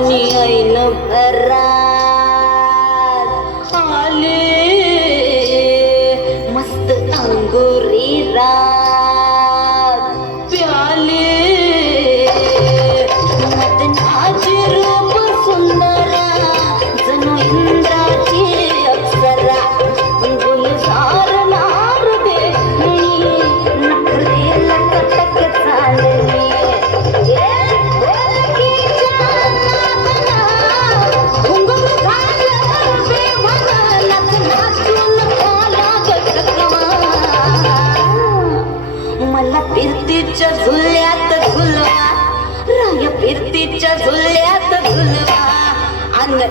आणि ऐन भरात आले मस्त अंगुरी रात फिरतीच्या झुल्यात झुलवा राय फिरतीच्या झुल्यात झुलवा अन्न